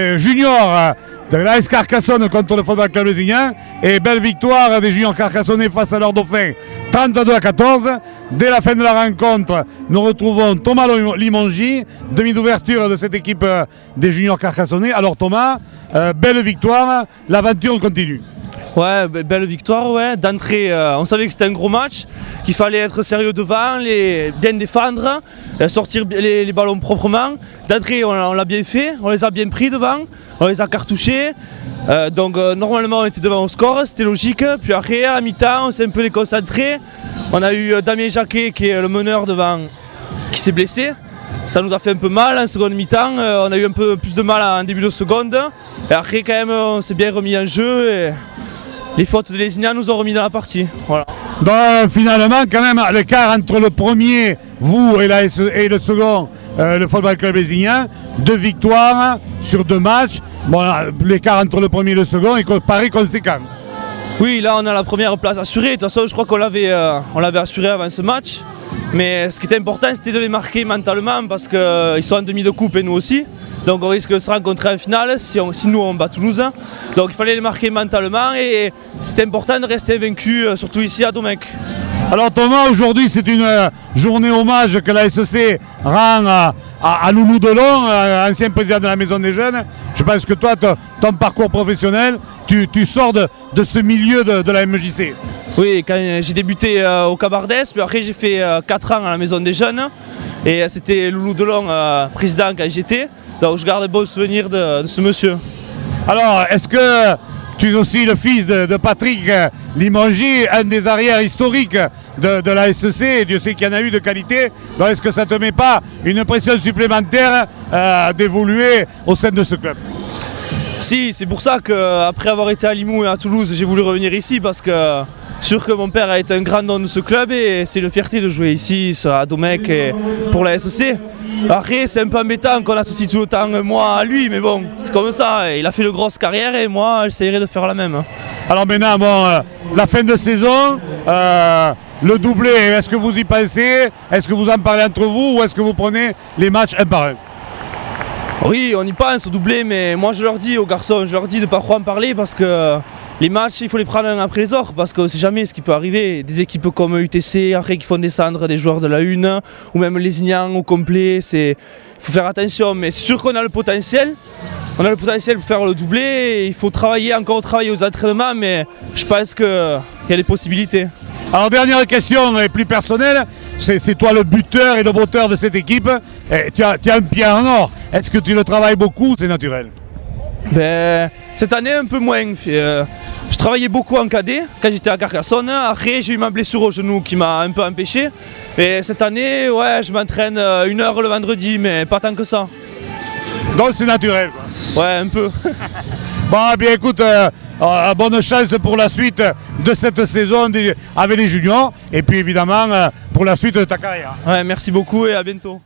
des juniors de l'AS Carcassonne contre le Football Club Lézignan et belle victoire des juniors carcassonnais face à leur dauphin 32-14. Dès la fin de la rencontre, nous retrouvons Thomas Limongi, demi d'ouverture de cette équipe des juniors carcassonnais. Alors Thomas, belle victoire, l'aventure continue. Ouais, belle victoire, ouais. D'entrée, on savait que c'était un gros match, qu'il fallait être sérieux devant, bien défendre, sortir les ballons proprement. D'entrée, on l'a bien fait, on les a bien pris devant, on les a cartouchés. Donc normalement, on était devant au score, c'était logique. Puis après, à la mi-temps, on s'est un peu déconcentré. On a eu Damien Jacquet, qui est le meneur devant, qui s'est blessé. Ça nous a fait un peu mal en seconde mi-temps. On a eu un peu plus de mal en début de seconde. Et après, quand même, on s'est bien remis en jeu. Et les fautes de Lézignan nous ont remis dans la partie. Voilà. Donc finalement, quand même, l'écart entre le premier, vous et le second, le Football Club Lézignan, 2 victoires sur 2 matchs. Bon, l'écart entre le premier et le second paraît conséquent. Oui, là on a la première place assurée. De toute façon, je crois qu'on l'avait assuré avant ce match. Mais ce qui était important, c'était de les marquer mentalement parce qu'ils sont en demi de coupe et nous aussi. Donc on risque de se rencontrer en finale si nous on bat Toulouse. Donc il fallait les marquer mentalement et c'était important de rester vaincu, surtout ici à Domecq. Alors Thomas, aujourd'hui c'est une journée hommage que la SEC rend à Loulou Delon, ancien président de la Maison des Jeunes. Je pense que toi, ton parcours professionnel, tu sors de ce milieu de la MJC. Oui, quand j'ai débuté au Cabardès, puis après j'ai fait 4 ans à la Maison des Jeunes. Et c'était Loulou Delon, président quand j'étais. Donc je garde de bons souvenirs de ce monsieur. Alors, est-ce que tu es aussi le fils de Patrick Limongi, un des arrières historiques de la SEC, et Dieu sait qu'il y en a eu de qualité. Donc est-ce que ça ne te met pas une pression supplémentaire d'évoluer au sein de ce club? Si, c'est pour ça qu'après avoir été à Limoux et à Toulouse, j'ai voulu revenir ici parce que sûr que mon père a été un grand nom de ce club et c'est une fierté de jouer ici à Domecq et pour la SEC. Après, c'est un peu embêtant qu'on associe tout le temps moi à lui, mais bon, c'est comme ça. Il a fait une grosse carrière et moi, j'essaierai de faire la même. Alors maintenant, bon, la fin de saison, le doublé, est-ce que vous y pensez? Est-ce que vous en parlez entre vous ou est-ce que vous prenez les matchs un par un? Oui, on y pense au doublé, mais moi je leur dis aux garçons, je leur dis de ne pas trop en parler parce que les matchs, il faut les prendre un après les autres parce qu'on ne sait jamais ce qui peut arriver. Des équipes comme UTC, après qui font descendre des joueurs de la 1 ou même Lézignan au complet, il faut faire attention. Mais c'est sûr qu'on a le potentiel. On a le potentiel pour faire le doublé. Il faut encore travailler aux entraînements, mais je pense qu'il y a des possibilités. Alors dernière question, et plus personnelle, c'est toi le buteur et le moteur de cette équipe. Et tu as un pied en or. Est-ce que tu le travailles beaucoup ou c'est naturel? Cette année un peu moins. Je travaillais beaucoup en cadet quand j'étais à Carcassonne. Après j'ai eu ma blessure au genou qui m'a un peu empêché. Et cette année, ouais, je m'entraîne 1 heure le vendredi, mais pas tant que ça. Donc c'est naturel, quoi. Ouais, un peu. Bon, bien écoute, bonne chance pour la suite de cette saison avec les juniors et puis évidemment pour la suite de ta carrière. Ouais, merci beaucoup et à bientôt.